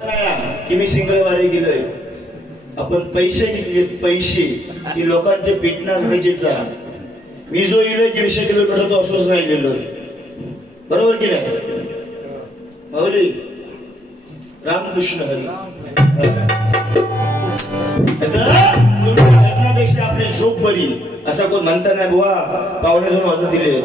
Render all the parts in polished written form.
की मी सिंगल वारी गेलोय. आपण पैसे घेतले, पैसे की लोकांचे पिटणं गरजेचा. मी जो गेलोय 150 किलोमीटर तो असंच नाही गेलोय. बरोबर की नाही माऊली? रामकृष्ण हरी. लग्नापेक्षा आपली झोप बरी असा कोण म्हणता नाही बुवा. पावणे 2 वाजता दिले.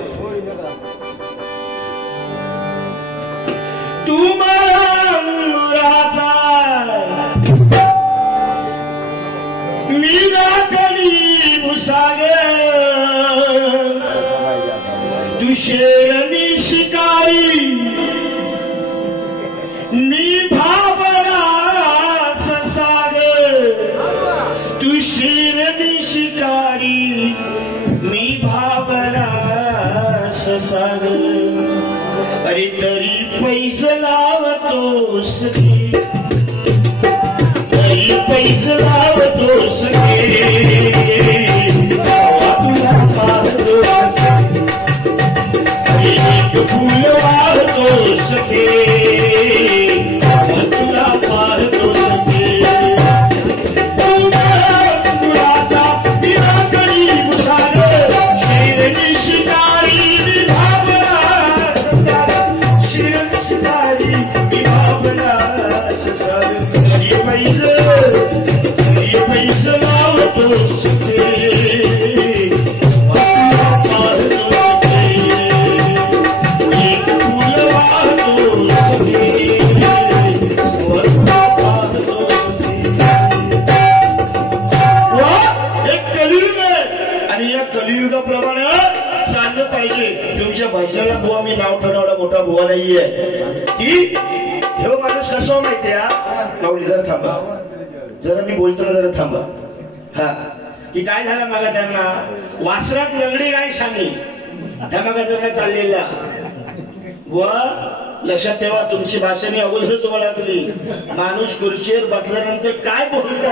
मी राखली मुसाग तू शेरनी शिकारी मी भाबडा ससाग तू शेरनी शिकारी मी भाबडा ससाग. अरे तरी पैसे लावतोस तरी पैसे लावतोस तुला पाहतो एक फुल वाहतोस तुला पाहतो तुळाचा पिराकडी मुसार शेरनी शिकारी पैसे लावतोस एक फुल वाहतोस एक कलियुग आहे आणि या कलियुगाप्रमाणे चाललं पाहिजे. तुमच्या भाषेला बुवा मी नाव ठरवला मोठा बुवा नाहीये की हे माणूस कसं माहितीये. माऊली जरा थांबा, जरा मी बोलतो ना, जरा थांबा. हा की काय झालं मागा त्यांना वासरात लंगडी नाही शानी त्या मागा त्यांना चाललेला. बुवा लक्षात ठेवा, तुमची भाषा मी अगोदरच तुम्हाला दिली. माणूस खुर्चीवर बसल्यानंतर काय बोलता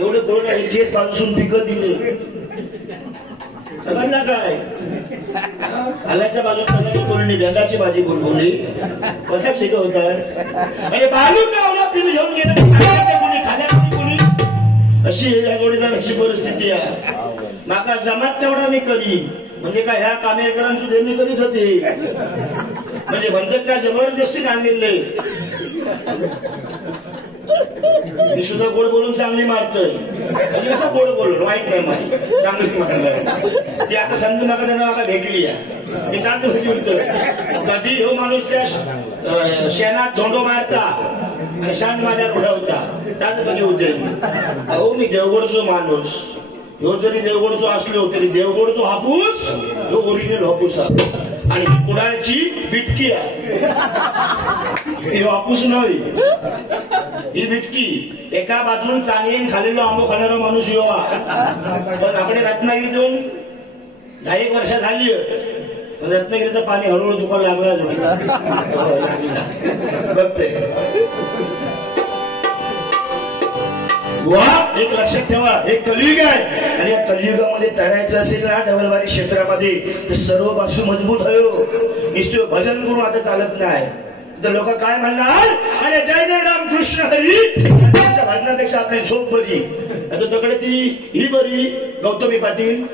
एवढे बोलणं केस पासून पिकत दिले सगळ्यांना काय आल्याच्या बाजूला कोणी भेंडाची भाजी बोलली कशा शिकवतात. अरे बालू गावला पिल घेऊन गेलं कोणी खाल्या कोणी अशी या जोडीदाराची परिस्थिती आहे. माका जमात तेवढा मी करी म्हणजे काय ह्या कामेरकरांची देणी करीत होती म्हणजे म्हणतात काय जबरदस्ती आणलेले. मी सुद्धा गोड बोलून चांगली मारतोय म्हणजे कसं गोड बोलून वाईट नाही मारी चांगली मारणार ती आता संधी मागा त्यांना मागा भेटली आहे. मी काच भेटी होतो कधी हो माणूस त्या शेणात धोंडो मारता आणि शान माझ्या उडवता त्याच कधी होते. अहो मी देवगडचो माणूस ह्यो जरी देवगडचो असलो तरी देवगडचो हापूस ह्यो ओरिजिनल हापूस आहे आणि ती कुडाळची बिटकी आहे. ही हापूस नाही ही बिटकी. एका बाजून चांगलीन खालेलो आंबो खाणारा माणूस यो पण आपण रत्नागिरी देऊन 10 वर्ष झाली पण रत्नागिरीचं पाणी हळूहळू चुका लागला बघते. एक लक्षात ठेवा, एक कलियुग आहे आणि या कलियुगामध्ये तरायचं असेल ना डबलबारी क्षेत्रामध्ये तर सर्व बाजू मजबूत हो. निश्चित भजन करून आता चालत नाही तर लोक काय म्हणणार. अरे जय जय रामकृष्ण हरी. त्यांच्या भजनापेक्षा आपली झोप बरी. आता तकडे ती ही बरी गौतमी पाटील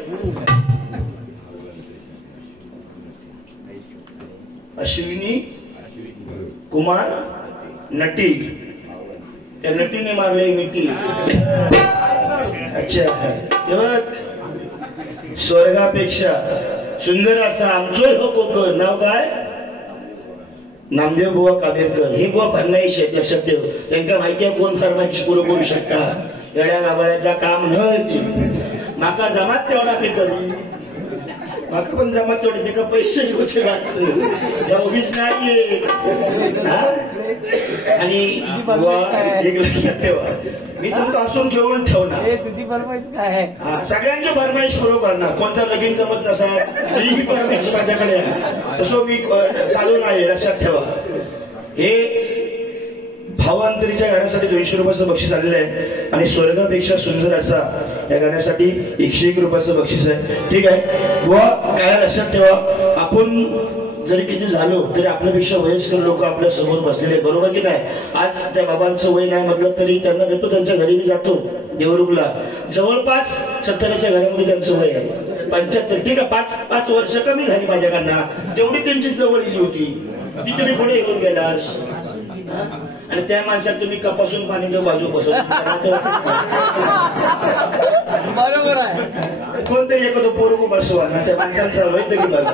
अश्विनी कुमार नटी त्या नटीने मारले मिठी. अच्छा हे बघ स्वर्गापेक्षा सुंदर असा आमचो हो कोकण. नाव काय? नामदेव बुवा कामेरकर. हे बुवा फरमाईश आहे लक्षात ठेव. त्यांना माहिती आहे कोण फरमाईश पुरं करू शकता. येड्या गाभाड्याचा काम न माका जमात तेवढा मी करू माका पण जमात तेवढे का पैसे गोचे लागतं उभीच नाहीये. आणि एक लक्षात ठेवा मी तुमचं असून घेऊन ठेवणार तुझी फरमाईश काय आहे. सगळ्यांची फरमाईश बरोबर ना. कोणता लगीन जमत नसा ही फरमाईश माझ्याकडे तसं मी चालू नाही. लक्षात ठेवा हे भावांतरीच्या गाण्यासाठी 200 रुपयाचं बक्षीस आलेलं आहे आणि स्वर्गापेक्षा सुंदर असा या गाण्यासाठी 101 रुपयाचं बक्षीस आहे. ठीक आहे व काय लक्षात ठेवा आपण जरी किती झालो तरी आपल्यापेक्षा वयस्कर लोक आपल्या समोर बसलेले, बरोबर की नाही? आज त्या बाबांचं वय नाही म्हटलं तरी त्यांना भेटतो, त्यांच्या घरी मी जातो देवरुखला, जवळपास 70च्या घरामध्ये त्यांचं वय आहे, 75. ठीक आहे, 5 वर्ष कमी झाली माझ्याकडनं, तेवढी त्यांची जवळ गेली होती, ती तुम्ही पुढे येऊन गेलास. आणि त्या माणसात तुम्ही कपासून पाणी देऊ बाजू बसवतो, बरोबर आहे. कोणतरी एखादं पोरगू बसवा ना, त्या माणसांचा वय तरी बघा.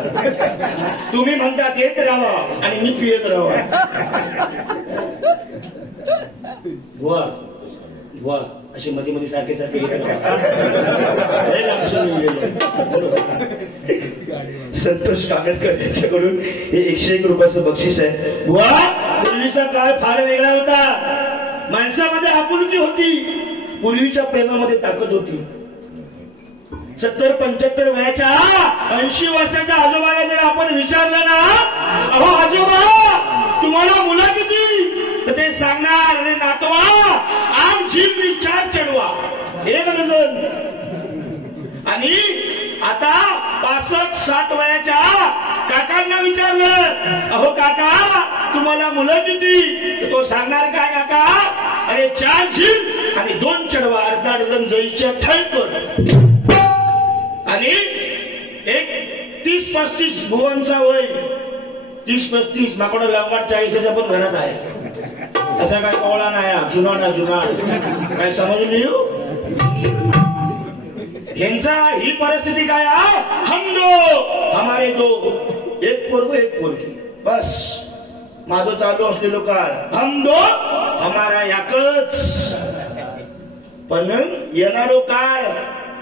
तुम्ही म्हणतात येत राहा आणि मी पियत राहा. वा वा असे मध्ये मध्ये सारखे सारखे संतोष कानेटकर यांच्याकडून हे 101 रुपयाचं बक्षीस आहे. वा, पूर्वीचा काळ फार वेगळा होता, माणसामध्ये आपुलकी होती, पूर्वीच्या प्रेमामध्ये ताकद होती. 70-75 वयाच्या 80 वर्षाच्या आजोबाला जर आपण विचारलं ना, अहो आजोबा तुम्हाला मुलं किती, तर ते सांगणार, अरे नातवा आग झील 4 चढवा 1 डझन. आणि आता 65-60 वयाच्या काकांना विचारलं, अहो काका तुम्हाला मुलं किती, तर तो सांगणार काय काका, अरे 4 झील आणि 2 चढवा, अर्धा डझन जईच्या ठळकड. आणि एक 30-35 भुवनचा वय, 30-35 माकडं लावणार 40च्या पण घरात आहे. तसा काय कवळा नाही, जुना ना जुना, काय समजली? ह्यांचा ही परिस्थिती काय, हम दो हमारे दो, एक पोरगो एक पोरगी, बस माझं चालू असलेलो काळ, हम दो हमारा याकच. पण येणारो काळ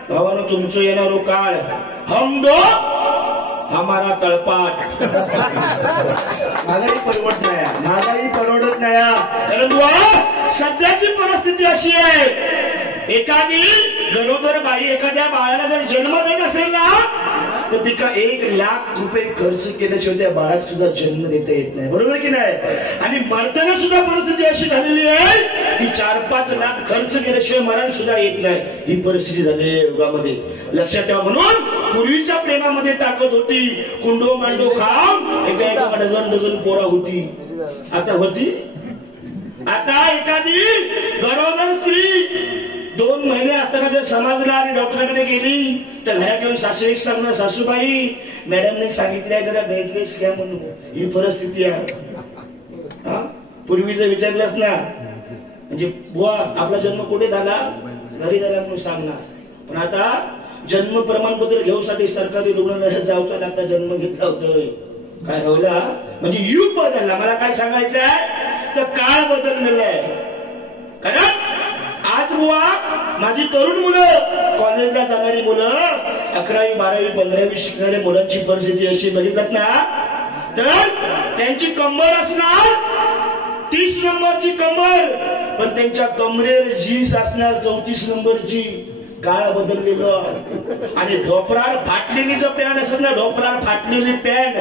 भावानं, तुमचं येणारो काळ, हम दो हमारा तळपाट. महागाई परवडत नाही, महागाई परवडत नाही. कारण सध्याची परिस्थिती अशी आहे, एखादी गरोदर बाई एखाद्या बाळाला जर जन्म देत असेल ना, तर तिका 1 लाख रुपये खर्च केल्याशिवाय त्या बाळाला सुद्धा जन्म देता येत नाही, बरोबर की नाही? आणि मरताना सुद्धा परिस्थिती अशी झालेली आहे की 4-5 लाख खर्च केल्याशिवाय मरण सुद्धा येत नाही, ही परिस्थिती झाली आहे युगामध्ये. लक्षात ठेवा. म्हणून पूर्वीच्या प्रेमामध्ये ताकद होती, कुंडो मांडो खाम एका डझन पोरा होती. आता होती, आता एखादी गरोदर स्त्री 2 महिने असताना जर समाजला आणि डॉक्टरांकडे गेली तर घरात येऊन सासू सांगणार, सासूबाई मॅडमने सांगितलंय जरा बेड रेस्ट घ्या म्हणून, ही परिस्थिती आहे. पूर्वी जर विचारलंच ना, म्हणजे बुवा आपला जन्म कुठे झाला, घरी झाला म्हणून सांगणार. पण आता जन्म प्रमाणपत्र घेऊसाठी सरकारी रुग्णालयात जावं लागता, जन्म घेतला होतोय काय होला, म्हणजे युग बदलला. मला काय सांगायचं आहे, तर काळ बदललेला आहे. कारण आज बुवा माझी तरुण मुलं, कॉलेजला जाणारी मुलं, 11वी 12वी 15वी शिकणाऱ्या मुलांची परिस्थिती अशी बघितलं ना, तर त्यांची कंबर असणार 30 नंबरची कंबर, पण त्यांच्या कमरेवर जीन्स असणार 34 नंबरची. काळ बदललेलं. आणि ढोपरार फाटलेली जर पॅन्ट असेल ना, ढोपरार फाटलेली पॅन्ट,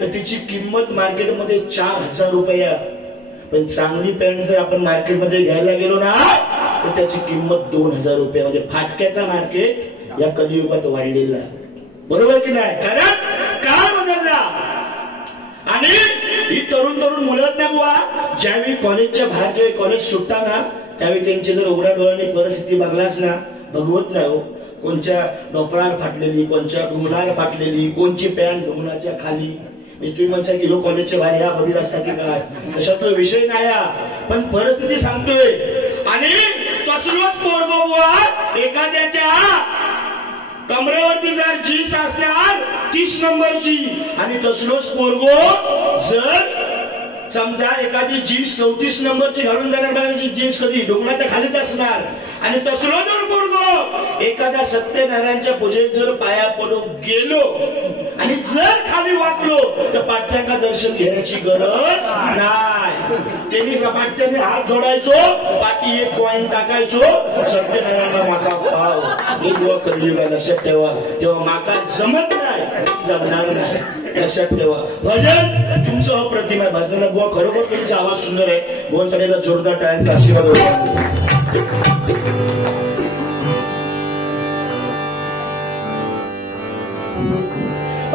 तर तिची किंमत मार्केटमध्ये 4000 रुपये. पण चांगली पॅन्ट जर आपण मार्केटमध्ये घ्यायला गेलो ना, तर त्याची किंमत 2000 रुपये. म्हणजे फाटक्याचा मार्केट या कलियुगात वाढलेला, बरोबर की नाही? कारण काळ बदलला. आणि ही तरुण मुलं ना बुवा, ज्यावेळी कॉलेजच्या बाहेर जेव्हा कॉलेज सुटताना, त्यावेळी त्यांची जर उघड्या डोळ्याने परिस्थिती बघलास ना, भगवत नाही हो. कोणच्या डोपरार फाटलेली, कोणच्या ढुंगणाला फाटलेली, कोणची पॅन्ट ढुंगणाच्या खाली. म्हणजे तुम्ही म्हणता की हो कॉलेजच्या बाहेर ह्या बघितला असता की काय, तशात तो विषय नाही, पण परिस्थिती सांगतोय. आणि तसलोच पोरगो बुवा एखाद्याच्या कमरेवरती जर जीन्स असणार 30 नंबरची, आणि तसलोच पोरगो जर समजा एखादी जीन्स 34 नंबरची घालून जाणार, जीन्स कधी ढुंगणाच्या खालीच असणार. आणि तसलो जर पोरगो एखाद्या सत्यनारायणच्या पूजेत जर पाया पडून गेलो आणि जर खाली वाकलो, तर पाठ्यांका दर्शन घेण्याची गरज नाही. त्यांनी पाठ्याने हात जोडायचो, पाठी 1 कॉइन टाकायचो, सत्यनारायणला माका पाव, हे जेव्हा कलियुगा लक्षात ठेवा. तेव्हा माका जमत नाही, जमणार नाही, लक्षात ठेवा. भजन तुमचं अप्रतिम आहे. भजनाला बुवा खरोखर तुमचा आवाज सुंदर आहे. भुवनसाठीचा जोरदार टाळ्यांचा आशीर्वाद होता.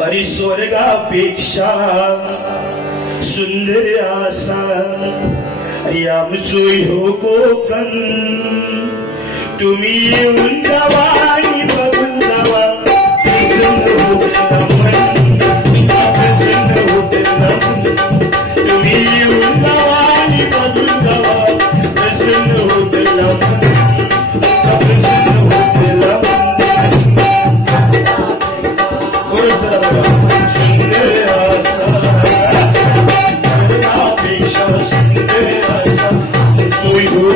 अरे स्वर्गापेक्षा सुंदर आसा अरे आमचो ह्यो कोकण तुम्ही येऊन जावा आणि बघून जावा तुम्ही येऊन जावा आणि बघून जावा प्रसन्न होतला प्रसन्न होतला सुंदर आसा अपेक्षा सुंदर आसा सोय हो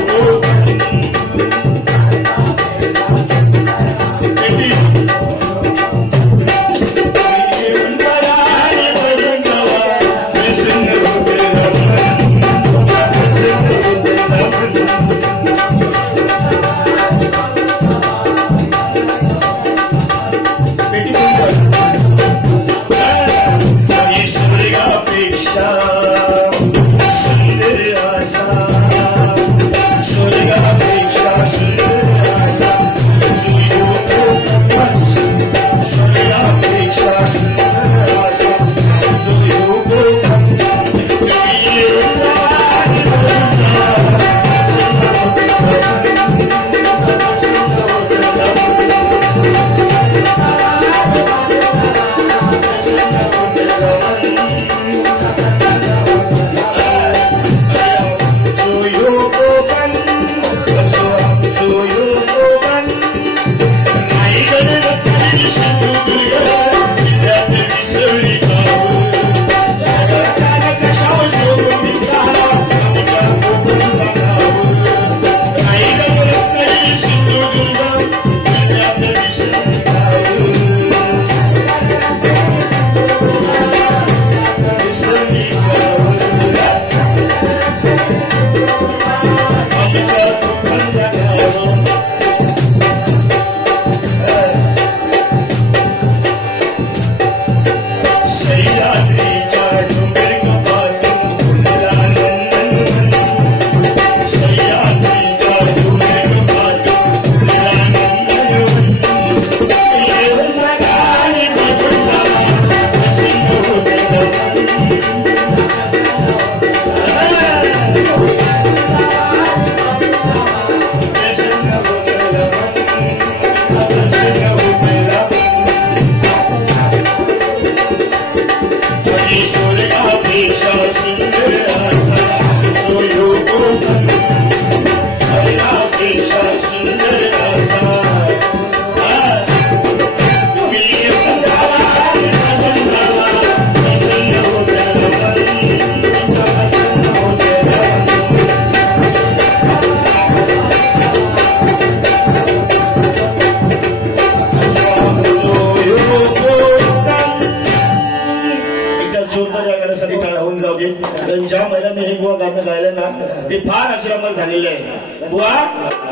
ज्या महिलांनी हे बुवा गाणं गायलं ना ते फार आश्रमात झालेले आहे. बुवा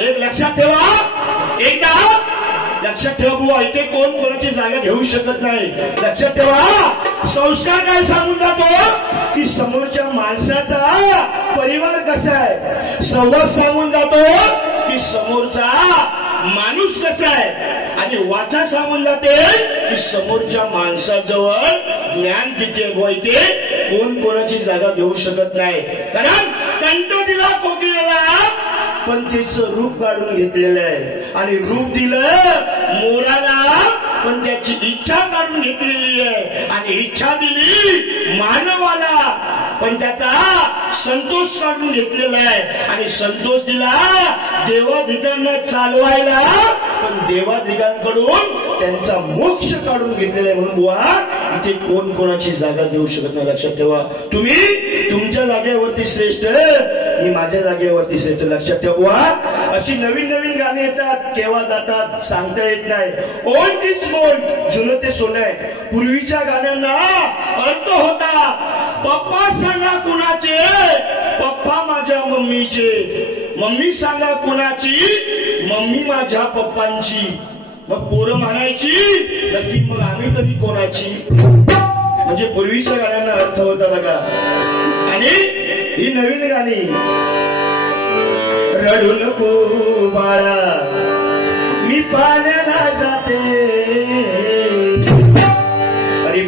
एक लक्षात ठेवा, एकदा लक्षात ठेवा बुवा, इथे कोण कोणाची जागा घेऊ शकत नाही. लक्षात ठेवा, संस्कार काय सांगून जातो की समोरच्या माणसाचा परिवार कसा आहे, संवाद सांगून जातो की समोरचा माणूस कसा आहे, आणि वाचा सांगून जाते की समोरच्या माणसाजवळ ज्ञान किती आहे. बुवा इथे कोण कोणाची जागा घेऊ शकत नाही. कारण कंठ दिला कोकिळेला पण तिचं रूप काढून घेतलेलं आहे, आणि रूप दिलं मोराला पण त्याची इच्छा काढून घेतलेली आहे, आणि इच्छा दिली मानवाला पण त्याचा संतोष काढून घेतलेला आहे, आणि संतोष दिला देवाधिकांना चालवायला पण देवाधिकांकडून त्यांचा मोक्ष काढून घेतलेला आहे. म्हणून बुवा इथे कोण कोणाची जागा घेऊ शकत नाही. लक्षात ठेवा, तुम्ही तुमच्या जागेवरती श्रेष्ठ, मी माझ्या जागेवरती श्रेष्ठ. लक्षात ठेवा बुवा, अशी नवीन नवीन गाणी येतात, केव्हा जातात सांगता येत नाही. ओल्ड इज गोल्ड, जुनं ते सोनं आहे. पूर्वीच्या गाण्यांना अर्थ होता. पप्पा सांगा कुणाचे, पप्पा माझ्या मम्मीचे, मम्मी सांगा कुणाची, मम्मी माझ्या पप्पांची. मग पोरं म्हणायची नक्की मग आम्ही तरी कोणाची. म्हणजे पूर्वीच्या गाण्यांना अर्थ होता बघा. आणि ही नवीन गाणी, रडू नको बाळा मी पाण्याला जाते, अरे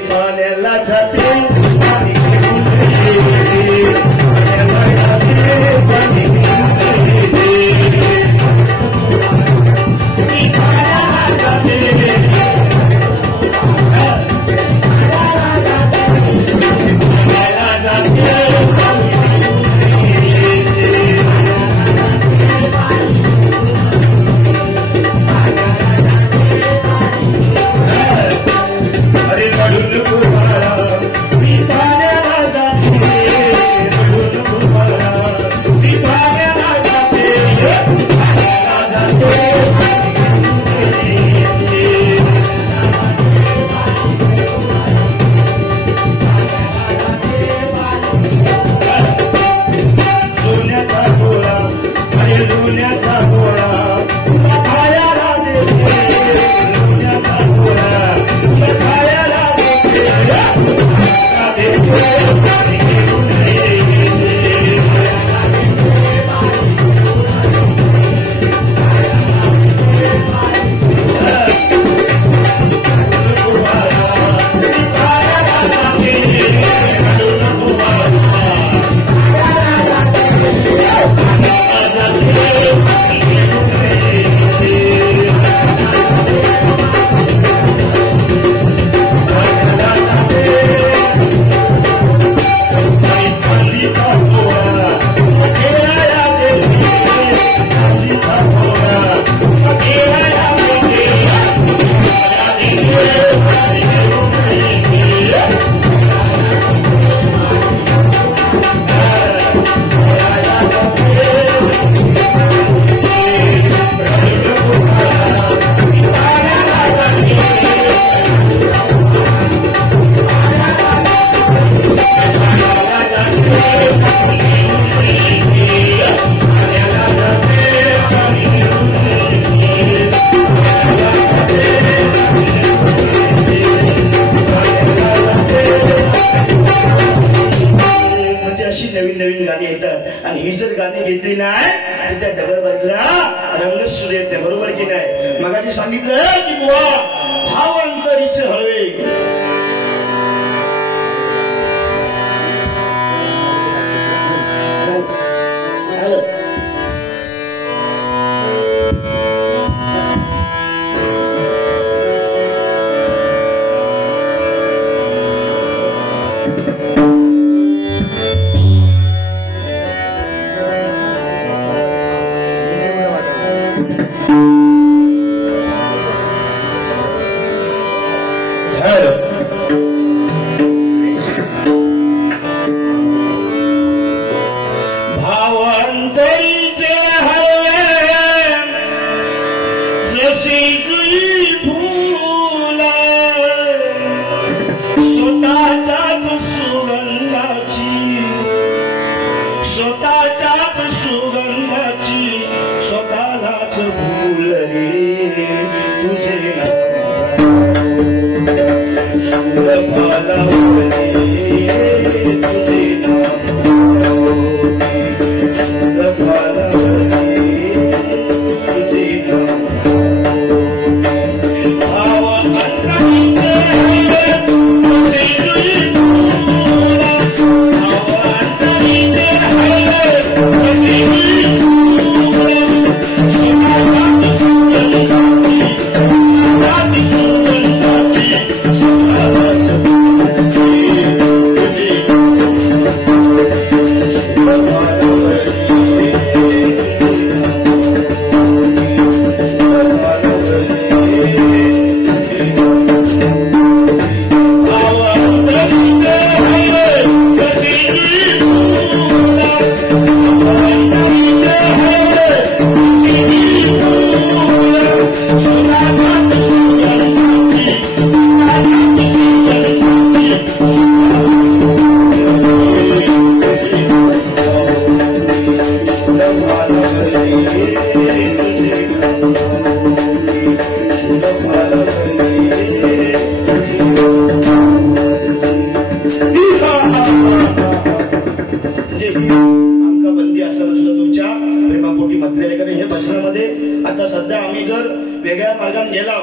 वेगळ्या मार्गाने गेला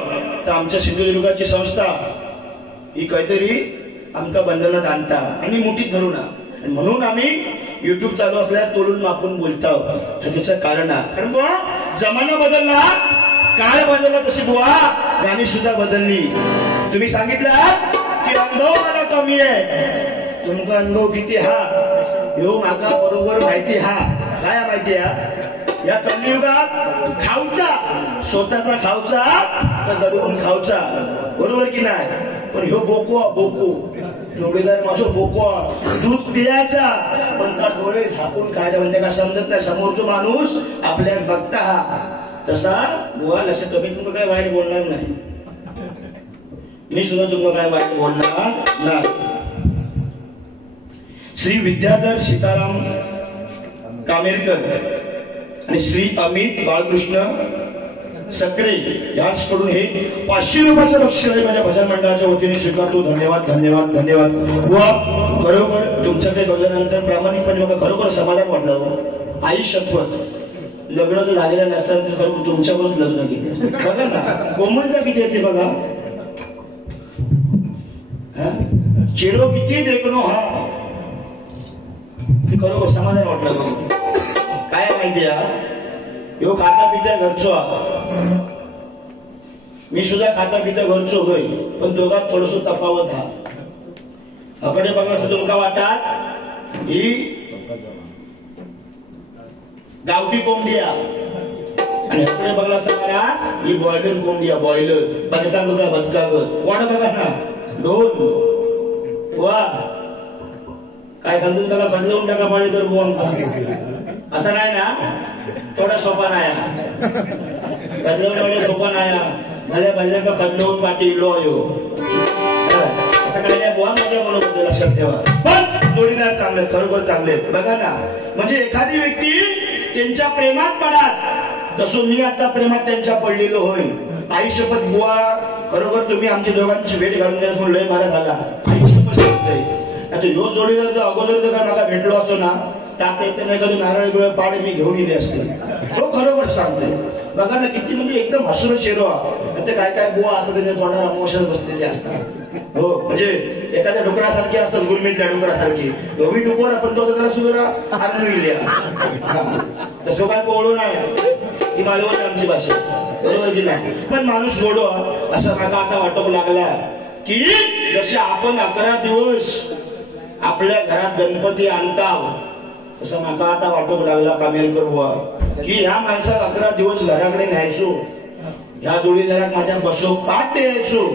तर आमच्या सिंधुदुर्गाची संस्था ही काहीतरी आमका बंधनात आणता आणि मुठीत धरून म्हणून आम्ही युट्यूब चालू असल्यास तोलून मापून बोलतो. त्याचं कारण कारण बुवा जमाना बदलला, काळ बदलला, तशी बुवा गाणी सुद्धा बदलली. तुम्ही सांगितलं की अनुभव मला कमी आहे, तुमचा अनुभव किती हा ह्यो माका बरोबर माहिती. हा काय माहिती आहे, या कलियुगात खाऊचा स्वतःचा खाऊचा तर दडून खाऊचा, बरोबर की नाही. पण ह्यो बोको जोडीदार माझं बोको दूध पियाचा पण का डोळे झाकून काय म्हणजे का समजत नाही समोरचा माणूस आपल्या बघता हा तसा बुवा लक्षात कमी. तुम्ही काय वाईट बोलणार नाही, मी सुद्धा तुम्हाला काय वाईट बोलणार नाही. श्री विद्याधर सीताराम कामेरकर आणि श्री अमित बाळकृष्ण सक्रे याचकडून हे 500 रुपयाचं बक्षीस माझ्या भजन मंडळाच्या वतीने स्वीकारतो. धन्यवाद धन्यवाद धन्यवाद. व खरोखर तुमच्याकडे बघल्यानंतर प्रामाणिकपणे बघा खरोखर समाधान वाटलं. आई शपथ लग्न जर झालेलं नसताना तर खरोखर तुमच्याबरोबर लग्न केले बघा ना. कोमलता किती येते बघा, चेडो किती देखणो हा, खरोखर समाधान वाटलं. काय माहिती ह्यो खाता पिता घरचो, मी सुद्धा खाता पिता घरचो होय, पण दोघात थोडस तफावत हा. आपले बघा असं तुमका वाटतात ही गावठी कोंबडी आणि आपले बघला सगळ्या ही बॉयलर कोंबडी बॉयलर बदका बघा बदकावर वाट बघा ना दोन वा काय समजून त्याला बदलवून टाका पाहिजे तर बुवा असं नाही ना. थोडा सोपा नाही बदलवून सोपा नाही भल्या भल्या का बदलवून पाठी लो यो असं करायला बुवा माझ्या मनोबद्दल लक्षात ठेवा. पण जोडीदार चांगले खरोखर चांगले बघा ना. म्हणजे एखादी व्यक्ती त्यांच्या प्रेमात पडात तसं मी आता प्रेमात त्यांच्या पडलेलो होय. आई शपथ बुवा खरोखर तुम्ही आमच्या दोघांची भेट घालून द्या लय बरा झाला. आई शपथ सांगतोय आता ह्यो जोडीदार जर अगोदर जर का मला भेटलो असतो ना त्यात येते एखादी नारळ बिळ पाड मी घेऊन गेले असते. तो खरोखर सांगतोय बघा ना किती म्हणजे एकदम हसुर चेहरा. ते काय काय बुवा असतं त्याच्या तोंडाला इमोशन बसलेले असतात. हो म्हणजे एखाद्या डुकरासारखी असतात गुरमीतल्या डुकरासारखी दोघी डुकर आपण तो जरा सुद्धा आणून तसं काय बोलू नाही ही मालवण आमची भाषा बरोबर की नाही. पण माणूस जोडो असं मला आता वाटू लागला की जसे आपण 11 दिवस आपल्या घरात गणपती आणता तसं मला आता वाटू लागला कामेरकर बुवा की ह्या माणसाला 11 दिवस घराकडे न्यायचो, ह्या जोडीदारात माझ्या बसो पाठ द्यायचो,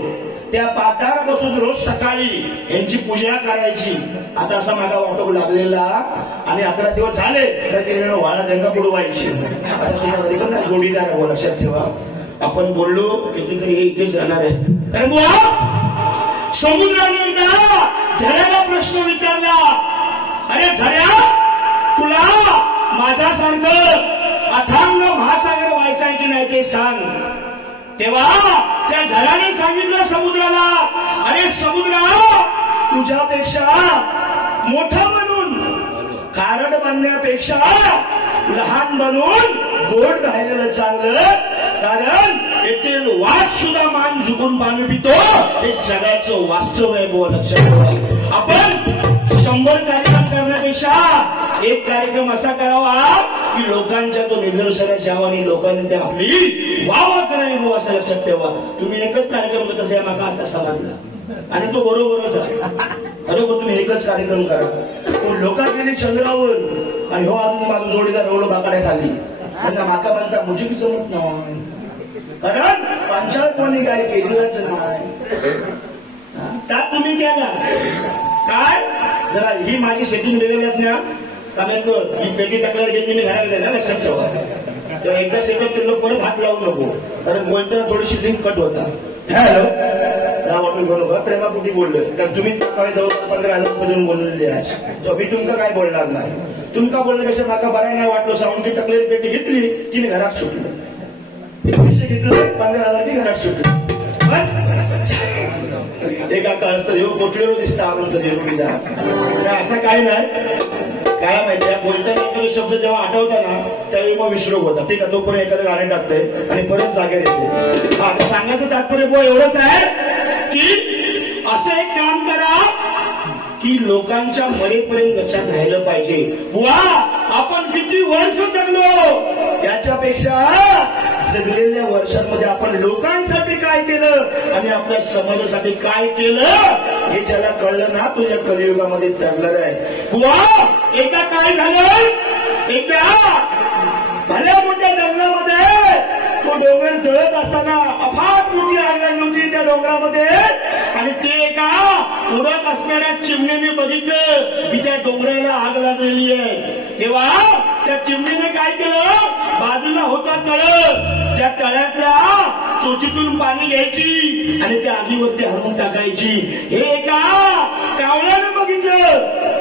त्या पाठावर बसून रोज सकाळी यांची पूजा करायची. आता असं मला वाटू लागलेला आणि 11 दिवस झाले तर वाळा त्यांना बुडवायची. असं सुद्धा जोडीदार हो लक्षात ठेवा. आपण बोललो कितीतरी हे इथेच राहणार आहे. कारण बुवा समुद्राने झऱ्याला प्रश्न विचारला, अरे झऱ्या तुला माझ्यासारखं अथांग महासागर व्हायचं आहे की नाही ते सांग. तेव्हा त्या झऱ्याने सांगितलं समुद्राला, अरे समुद्रा तुझ्यापेक्षा मोठा बनून खारड बनण्यापेक्षा लहान बनून गोड राहिलेलं चांगलं. कारण येथील वाघ सुद्धा मान झुकून पाणी पितो हे जगाचं वास्तव आहे. बुवा लक्षात ठेवा. आपण 100 कार्यक्रम करण्यापेक्षा एक कार्यक्रम असा करावा की लोकांच्या तो निदर्शनाच्या आणि लोकांनी ते आपली वाह करावी असं लक्षात ठेवा. तुम्ही एकच कार्यक्रम करत असेल मला आता समजला आणि तो बरोबरच आहे. खरोखर तुम्ही एकच कार्यक्रम करा. लोकांनी गेली चंद्रावर आणि हो अजून माझं जोडीदार रोड बाकाड्या खाली त्यांना माका म्हणता मुझी जमत नाही. कारण पांचाळ कोणी काय केलंच नाही त्यात तुम्ही केला काय. जरा ही माझी सेटिंग दिलेली ना कामेरकर ही पेटी टाकल्यावर घेतली मी घरात जाईल लक्षात ठेवा. तेव्हा एकदा सेटअप केलं परत हात लावू नको कारण बोलताना थोडीशी लिंक कट होता. हॅलो वाटून घेऊ नका प्रेमापुटी बोललं तर तुम्ही जवळ 15,000 रुपये बोललेले आहे. मी तुमका काय बोलणार नाही. तुमका बोलण्यापेक्षा माका बराय नाही वाटलं साऊंड टाकलेली पेटी घेतली की मी घरात सुटलो. पैसे घेतले 15,000 ती घरात सुटली. एक आता असतं हे कोठलेलो दिसतं आपण कधी असं काय नाही. काय माहिती बोलताना एखादा शब्द जेव्हा आठवता ना त्यावेळी मग विश्रोप होता. ठीक आहे तोपर्यंत एखादं गाणे टाकते आणि परत जागेवर येते. सांगायचं तात्पर्य एवढंच आहे की असं एक काम करा की लोकांच्या मरेपर्यंत लक्षात राहिलं पाहिजे. बुवा आपण किती वर्ष जगलो याच्यापेक्षा जगलेल्या वर्षांमध्ये आपण लोकांसाठी काय केलं आणि आपल्या समाजासाठी काय केलं हे ज्याला कळलं ना तो या कलियुगामध्ये तरणार आहे. बुवा एकदा काय झालं, एकदा भल्या मोठ्या जंगलामध्ये तो डोंगर जळत असताना अफाट मोठी आग लागली होती त्या डोंगरामध्ये आणि ते एका उडत असणाऱ्या चिमणीने बघितलं की त्या डोंगराला आग लागलेली आहे. तेव्हा त्या चिमणीने काय केलं, बाजूला होता तळ, त्या तळ्यातल्या चोचीतून पाणी घ्यायची आणि त्या आगीवरती हलवून टाकायची. हे एका कावळ्याने बघितलं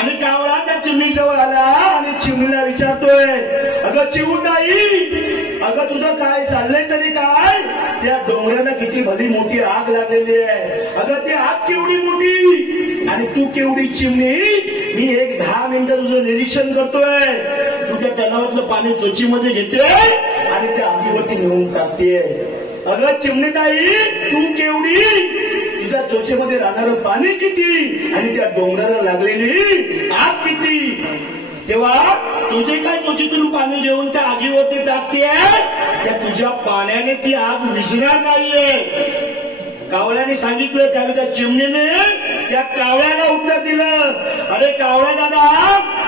आणि कावळा त्या चिमणीजवळ आला आणि चिमणीला विचारतोय, अगं चिमूताई, अगं तुझं काय चाललंय तरी काय, त्या डोंगराला किती भली मोठी आग लागलेली आहे, अगं ती आग केवढी मोठी आणि तू केवढी चिमणी, मी 10 मिनिटं तुझं निरीक्षण करतोय, तू त्या तलावातलं पाणी चोचीमध्ये घेते आणि त्या आगीवरती नेऊन टाकते. अगं चिमणीताई तू केवढी, तुझ्या चोचेमध्ये राहणारं पाणी किती आणि त्या डोंगराला लागलेली आग किती. तेव्हा तुझे काय चोचीतून पाणी घेऊन त्या आगीवरती टाकतेय, त्या तुझ्या पाण्याने ती आग विझणार नाहीये. कावळ्याने सांगितलं, त्यावेळी त्या चिमणीने त्या कावळ्याला उत्तर दिलं, अरे कावळा दादा,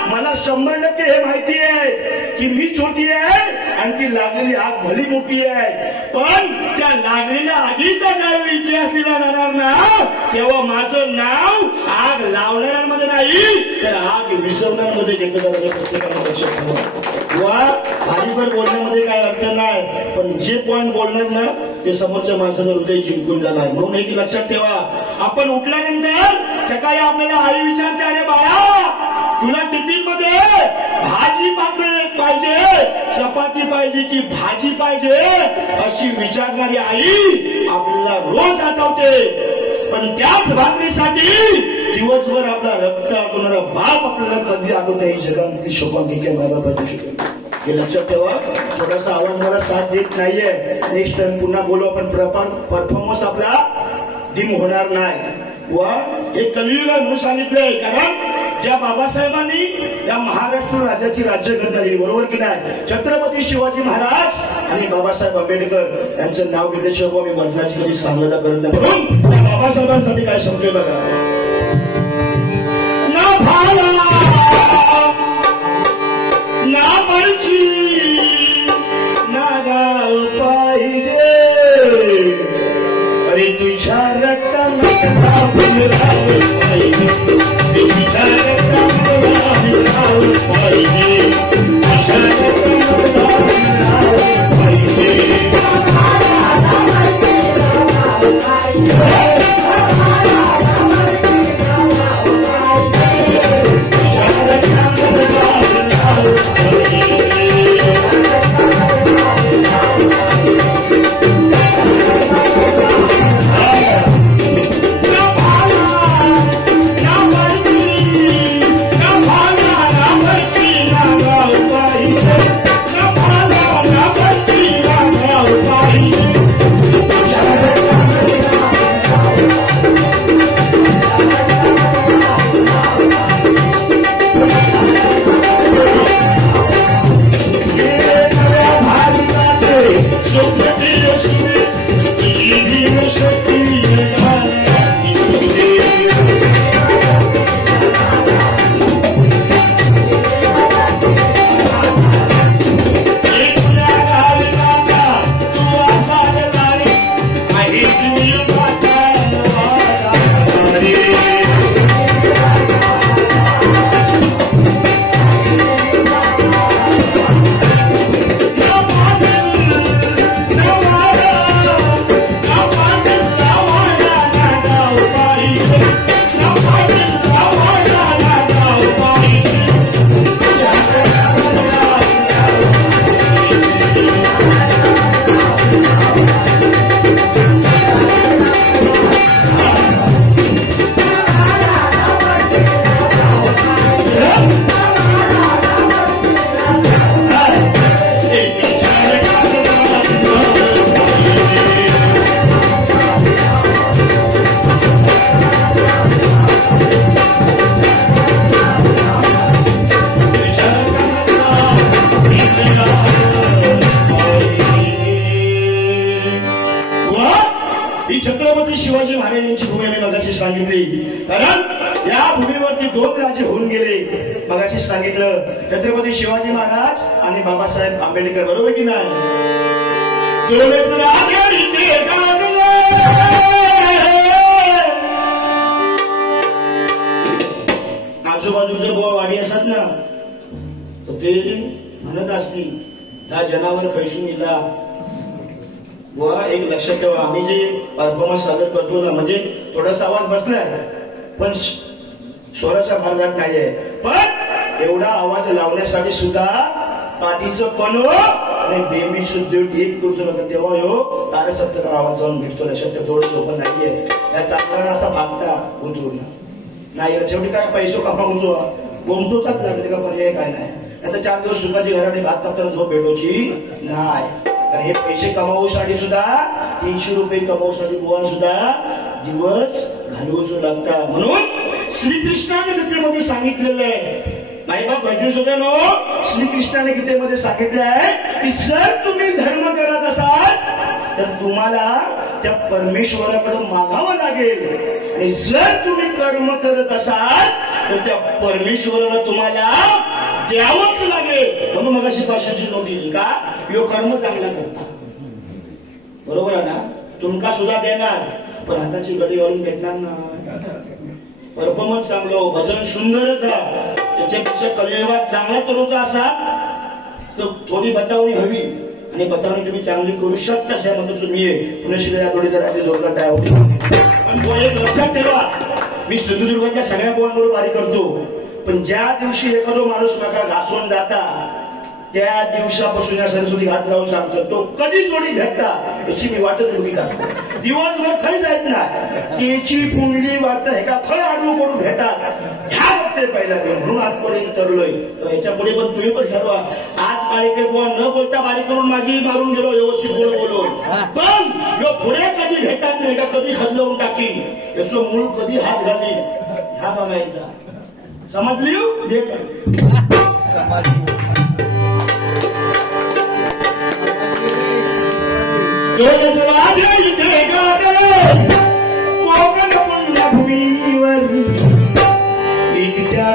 मला 100% हे माहिती आहे की मी छोटी आहे आणि ती लागलेली आग भली मोठी आहे, पण त्या लागलेल्या आगीचा ज्यावेळी इतिहास लिहिला जाणार ना तेव्हा माझं नाव आग लावणाऱ्यांमध्ये नाही तर आग विसरणाऱ्यांमध्ये घेतलं जातं. प्रत्येकाला लक्षात ठेवा. वा भारीभर बोलण्यामध्ये काय अर्थ नाही, पण जे पॉइंट बोलणार ना ते समोरच्या माणसाचं हृदय जिंकून जाणार. म्हणून एक लक्षात ठेवा, आपण उठल्यानंतर सकाळी आपल्याला आई विचारते, अरे बाळा तुला टिफिन मध्ये भाजी पाहिजे, चपाती पाहिजे की भाजी पाहिजे, अशी विचारणारी आई आपल्याला रोज आठवते. पण त्याच भाकरीसाठी दिवसभर आपला रक्त आटवणारा बाप आपल्याला कधी आठवत आहे. जगातली शोभांकिका बाबाची हे लक्षात ठेवा. थोडासा आवाज मला साथ देत नाहीये, नेक्स्ट टाइम पुन्हा बोलू आपण. परफॉर्मन्स आपला डिम होणार नाही. वा हे कलियुग आहे म्हणून सांगितलंय, कारण ज्या बाबासाहेबांनी या महाराष्ट्र राज्याची राज्यघटना लिहिली, बरोबर की नाही, छत्रपती शिवाजी महाराज आणि बाबासाहेब आंबेडकर यांचं नाव घेतल्याशिवाय मी वचनाची कधी सांगता करत नाही. म्हणून बाबासाहेबांसाठी काय सांगतोय बघा, ना भाला ना मर्जी ना गाव पाहिजे, अरे तुझ्या रक्ताला पाहिजे, तुझ्या रक्ताला पाहिजे, तुझ्या रक्ताला पाहिजे. महाराजांची भूमी मी मगाशी सांगितली, कारण या भूमीवरती 2 राजे होऊन गेले. मगाशी सांगितलं छत्रपती शिवाजी महाराज आणि बाबासाहेब आंबेडकर, बरोबर की नाही? 2च राजे इथे गाजले. आजूबाजूचे वाडी असतात ना, तर ते म्हणत असतील त्या जनावर खैसून गेला. व एक लक्षात ठेवा, आम्ही जे परफॉर्मन्स सादर करतो ना, म्हणजे थोडासा आवाज बसलाय पण स्वराचा भार जात नाहीये. पण एवढा आवाज लावण्यासाठी सुद्धा पाठीचं पण आणि बेंबी शुद्ध एक करू नका, तेव्हा हो तारसप्तक आवाज जाऊन भेटतो. लक्षात ठेवा, थोडं सोपं नाहीये. या चांगला असा भागता उतरून नाही, शेवटी काय पैसे कमावतो गोमतोचाच लागते का, पर्याय काय नाही. आता 4 दिवस सुखाची घराने भात कापताना झोप भेटवची नाही. कारण हे पैसे कमावूसाठी सुद्धा 300 रुपये कमावूसाठी बुवा सुद्धा दिवस घालवूच लागतात. म्हणून श्रीकृष्णाने गीतेमध्ये सांगितलेलं आहे, नाही बा भजन होते नो, श्रीकृष्णाने गीतेमध्ये सांगितलं आहे की जर तुम्ही धर्म करत असाल तर तुम्हाला त्या परमेश्वराकडे मागावं लागेल, आणि जर तुम्ही कर्म करत असाल तर त्या परमेश्वराला तुम्हाला द्यावंच लागेल. म्हणून मग अशी 500ची नोट दिली का, यो कर्म चांगला करता, बरोबर आहे ना? तुमका सुद्धा देणार, पण हाताची गडी वाळून भेटणार ना. परफॉर्मन्स चांगलं, भजन सुंदरच आहे, त्याच्यापेक्षा कलियुगात चांगला करूचा असा तर थोडी बतावणी हवी, आणि बतावणी तुम्ही चांगली करू शकता. त्यामध्ये तुम्ही पुणे थोडी जरा जोरदार टाळ होती. पण तो एक लक्षात ठेवा, मी सिंधुदुर्गाच्या सगळ्या बोलांवर वारी करतो, पण ज्या दिवशी एखादा माणूस नका घासून जाता त्या दिवसापासून या सरस्वती हात लावून सांगतो तो कधी जोडी भेटता याची मी वाटच बघित असतो. दिवसभर खरी जायत ना, त्याची पुंडली वाटत हे का खरं आडू करून भेटात ह्या बघते पहिला. म्हणून आजपर्यंत ठरलोय, तर याच्या पुढे पण तुम्ही पण ठरवा. आज काळेकर बुवा न बोलता बारीक करून माझी मारून गेलो, व्यवस्थित बोलून, पण यो पुढे कधी भेटत नाही का, कधी खदलवून टाकीन, याचं मूळ कधी हात घालीन ह्या बघायचा. समजली? कोकण पुण्यभूमीवर एकट्या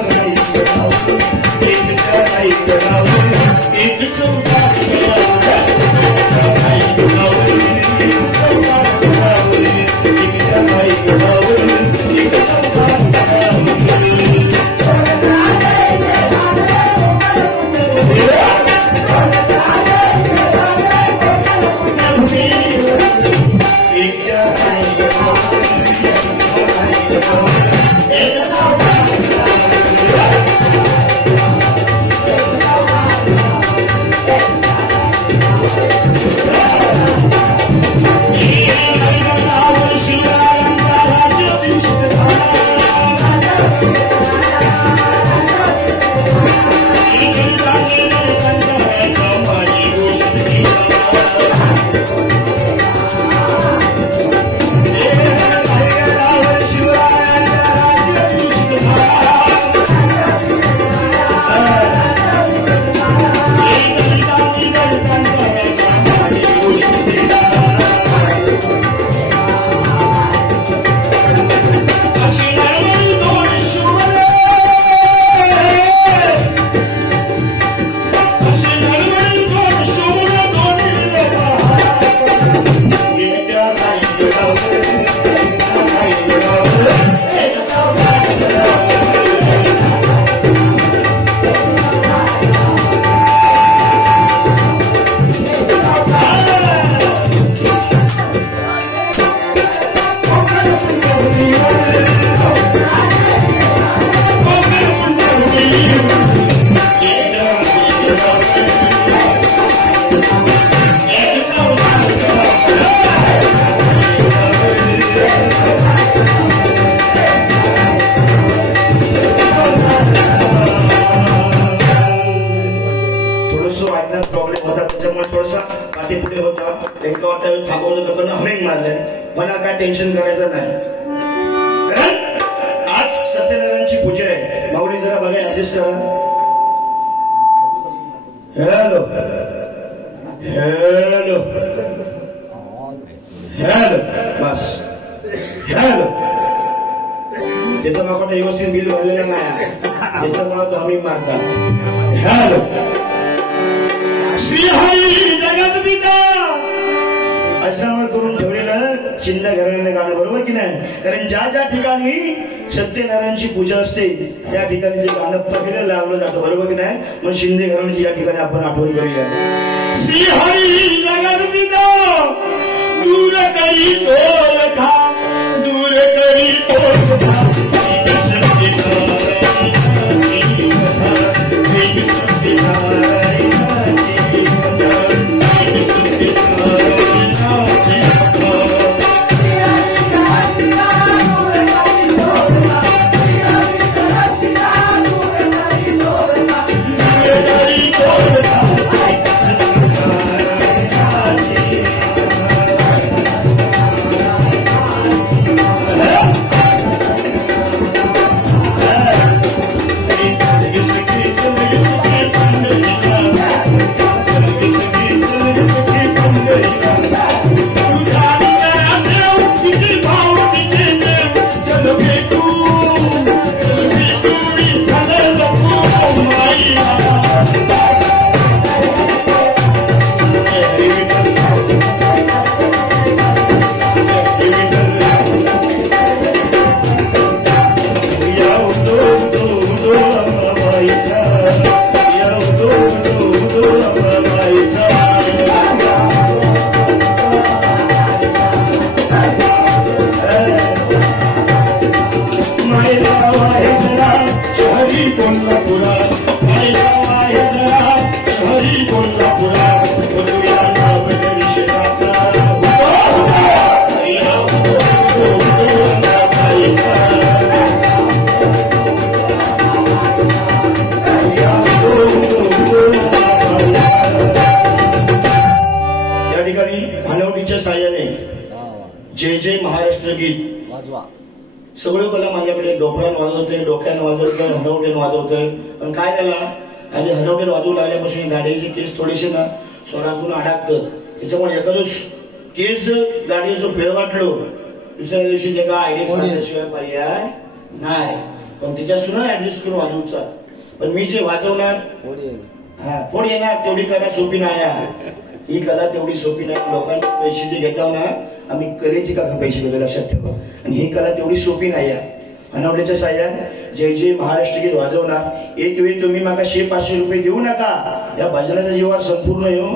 टेन्शन करायचं नाही. आज सत्यनारायणची पूजा आहे. माऊली जरा बघा, ऍडजस्ट करा. हॅलो हॅलो हॅलो, बस. त्याचं मागं व्यवस्थित बिल भरलेलं नाही त्याच्यामुळे तो आम्ही मारता. हॅलो श्रीहरी जगत पिता अशावर करून ठेवलेलं शिंदे घराण्याने गाणं, बरोबर की नाही? कारण ज्या ज्या ठिकाणी सत्यनारायणची पूजा असते त्या ठिकाणी ते गाणं पहिलं लावलं जातं, बरोबर की नाही? मग शिंदे घराण्याची या ठिकाणी आपण आठवण करूया. श्रीहरी जगत पिता दूर करी तोल था, दूर करी तोल था, जय जय महाराष्ट्र गीत सगळं कला माझ्याकडे डोकऱ्यान वाजवतोय, डोक्यानं वाजवतोय, हनवट्यानं वाजवतोय. पण काय झाला आणि हनवट्यानं वाजवू लागल्यापासून गाडीचे केस थोडेसे ना स्वरातून अडकतं, त्याच्यामुळे एखादं केस गाडीचं फेळ वाटलो दुसऱ्या दिवशी ते काय आयडिया पर्याय नाही. पण त्याच्यासून ऍडजस्ट करून वाजवचा. पण मी जे वाजवणार फोड येणार तेवढी कला सोपी नाही. ही कला तेवढी सोपी नाही. लोकांचे पैसे जे घेताव ना आम्ही कलेची का पैसे घेतो लक्षात ठेवा. आणि ही कला तेवढी सोपी नाही आहे. हनवट्याच्या साह्यात जय जय महाराष्ट्र गीत वाजवणार. एक वेळी तुम्ही मागा 100-500 रुपये देऊ नका. या भजनाचा जीवावर संपूर्ण येऊ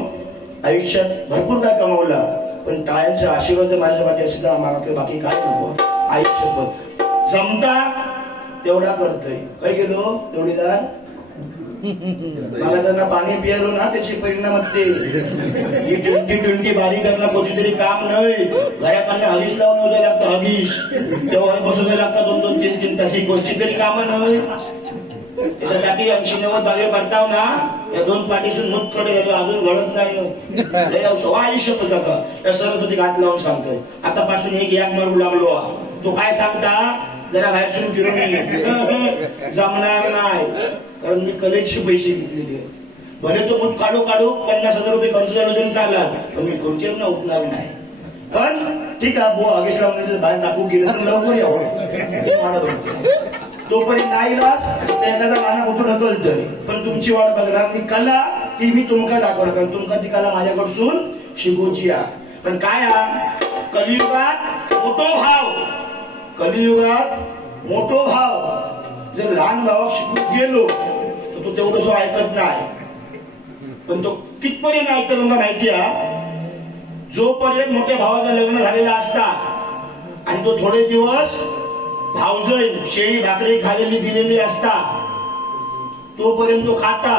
आयुष्यात भरपूर काय कमावला. पण टाळ्यांचा आशीर्वाद माझ्या पाठी असेल तर आम्हाला बाकी काय नको. आयुष्यभर जमता तेवढा करतोय. काय गेलो जोडीदार मला त्यांना पाणी पियालो ना त्याचे परिणाम ते 20 बारी करणं कोणती तरी काम नाही. घराकडनं हगीस लावून होतं लागतं. हगीस तेव्हा बसवं लागतं 2-2-3-3 तास. ही कोणती तरी कामं नाही. त्याच्यासाठी 80-90 बागे करताव ना या 2 पाठीसून मूत कडे गेलो अजून घडत नाही. आयुष्य होतं का या सरस्वती घात लावून सांगतोय. आतापासून एक मारू लागलो. तो काय सांगता जरा बाहेर फिरून जमणार नाही. कारण मी कलेचे पैसे घेतलेले. भले तो मूत काढू 50,000 रुपये खर्च झाला तरी चालला. पण मी खुर्चीवर उठणार नाही. पण ठीक आहे हगीस लावून बाहेर टाकू गेलं तर लवकर यावं. तोपर्यंत नाही लास एखादा गाणं कुठं ढकलतोय. पण तुमची वाट बघणार. मी कला ती मी तुमका दाखवणार. कारण तुमका ती कला माझ्याकडसून शिकवची आहे. पण काय कलियुगात मोठो भाव. कलियुगात मोठो भाव जर लहान भावाक शिकून गेलो तर तो तेवढं जो ऐकत नाही. पण तो कितपर्यंत ऐकतो तुम्हाला माहिती आहे. जोपर्यंत मोठ्या भावाचं लग्न झालेलं असता आणि तो थोडे दिवस भावजय शेळी भाकरी खालेली दिलेली असता तोपर्यंत तो खाता.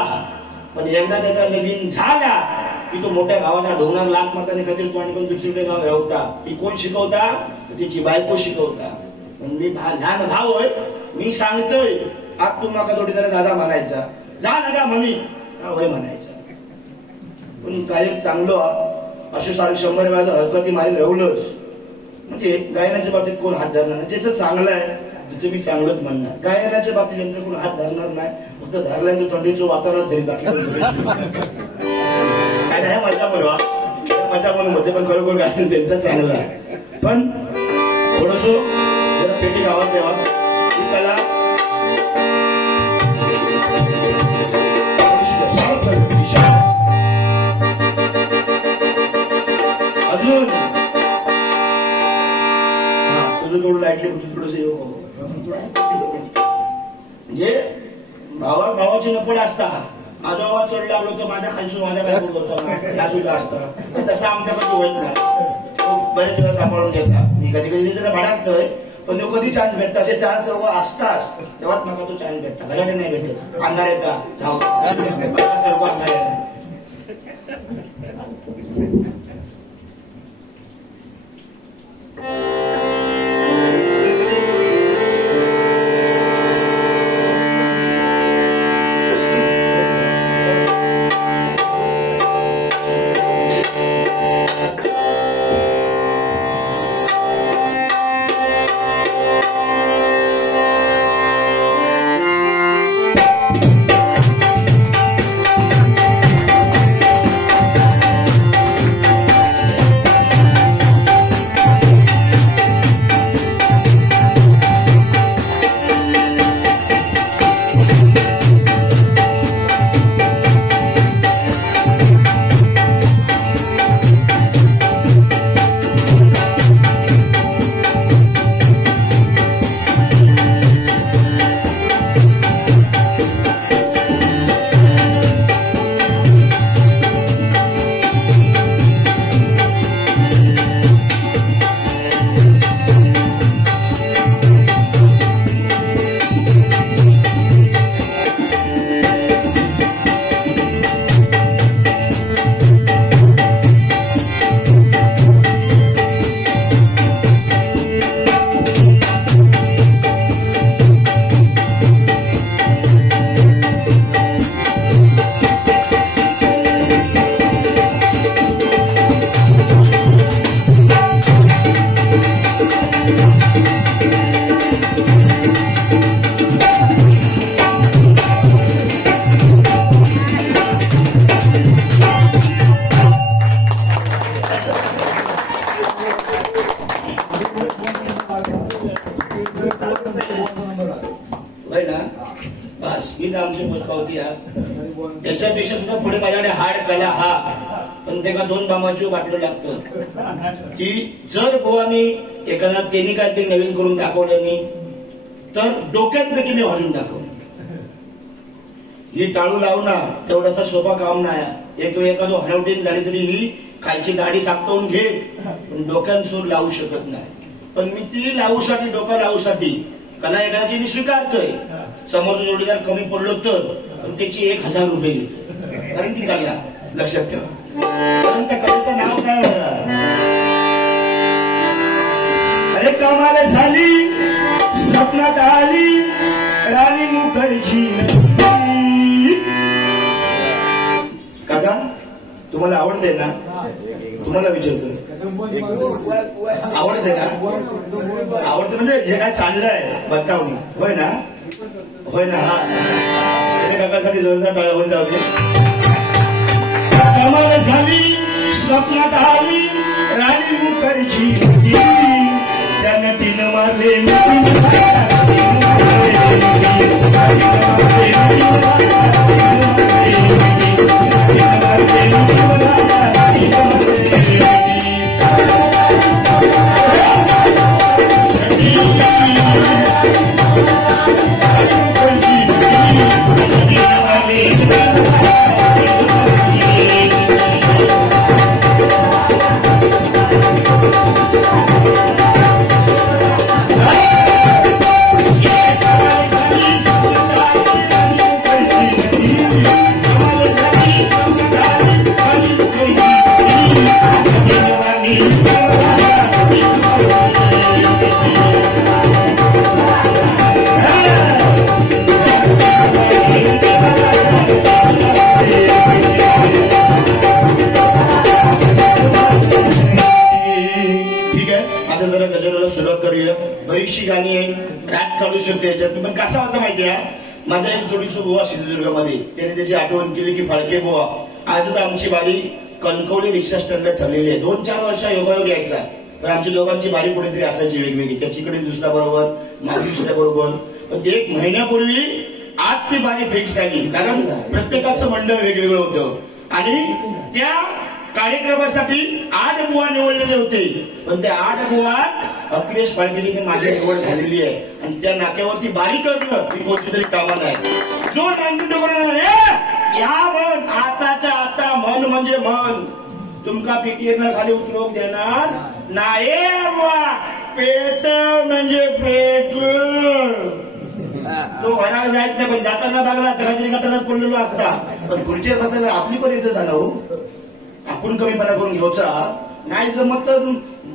पण एकदा त्याचा लगीन झाला की तो मोठ्या भावाला ढोंगणार लाख मारताना खातिर तो आणि दुसरीकडे जाऊन राहता. ती कोण शिकवता तिची बायको शिकवता. मी लहान भाव होय. मी सांगतोय आज तुम्हाला थोडी जरा दादा म्हणायचा जा दादा म्हणी होय म्हणायचा. पण काय चांगलं असे 100 वेळा हरकती मारी रवलंच म्हणजे गायनाच्या बाबतीत कोण हात धरणार नाही. ज्याचं चांगलं आहे त्याचं मी चांगलंच म्हणणार. गायनाच्या बाबतीत यांचं कोण हात धरणार नाही. फक्त धरल्या तर थंडीचं वातावरण तरी बाकी काय नाही. मजा म्हणवा मजा म्हणून मध्ये पण खरोखर गायन त्यांचं चांगलं आहे. पण थोडस जरा पेटी गावात द्यावा. भाऊची नपड असता माझा आवाज चढ लागलो तर माझ्या खालसून माझ्या काय करतो या सुद्धा असतं तसं आमच्याकडे होत नाही बरेच दिवस सांभाळून घेता कधी कधी जरा भडाकतोय पण तो कधी चान्स भेटतो असे चान्स जेव्हा असताच तेव्हाच मला तो चान्स भेटता घराकडे नाही भेटत अंधार येता धाव सर्व अंधार येतात याच्यापेक्षा सुद्धा पुढे माझ्याकडे हाड कला हा पण ते का 2 बामाची बाटलं लागतं की जर बुवा मी एखादा त्यांनी काहीतरी नवीन करून दाखवलं मी तर डोक्यातपैकी मी वाजून दाखवलं ही टाळू लावणार तेवढाचा सोपा काम नाही एक वेळ एखादं हरवटीन झाली तरी ही खालची दाढी सापटवून घे पण डोक्यात सूर लावू शकत नाही पण मी ती लावूसाठी डोकं लावूसाठी कला एखाद्याची मी स्वीकारतोय समोरचा जोडीदार कमी पडलो तर पण त्याची 1000 रुपये घेतो कारण ती कला लक्षात ठेवा कारण त्या कलेचं नाव काय अरे कमाल झाली स्वप्नात आली राणी मुखर्जी काका तुम्हाला आवडते ना तुम्हाला विचारतो आवडते ना आवडते म्हणजे जे काय चाललंय बतावून होय ना हा काकासाठी जवळचा टाळावून जाऊ कमाल झाली स्वप्नात आली राणी मुखर्जी त्यानं तिनं मारले बरीचशी गाणी आहे रॅप काढू शकते याच्यात पण कसा होता माहितीये माझा एक जोडीसो बुवा सिंधुदुर्गमध्ये त्याने त्याची आठवण केली की फाळके बुवा आजच आमची बारी कणकवली रिक्षा स्टँड ठरलेली आहे 2-4 वर्ष योगायोग यायचा पण आमची दोघांची बारी कुठेतरी असायची वेगवेगळी त्याच्याकडे दुसऱ्या बरोबर माझी दुसऱ्या बरोबर पण 1 महिन्यापूर्वी आज ती बारी फिक्स झाली कारण प्रत्येकाचं मंडळ वेगवेगळं होतं आणि त्या कार्यक्रमासाठी 8 बुवा निवडलेले होते पण त्या 8 बुवात अखिलेश फाळकेने माझी निवड झालेली आहे आणि त्या नाक्यावरती बारी करणं ही कोणती तरी कामा नाही जो करून या मन आताच्या आता मन म्हणजे मन तुमका पिटीएन खाली उतरोक देणार नाही. पेट म्हणजे पेट तो घराला जायच नाही. पण जाताना बघला घराच्या गटारात पडलेलो असता. पण खुर्चीवर बसायला आपली पण इथं झालं हो. आपण कमीपणा करून घ्यायचा नाही. जमत तर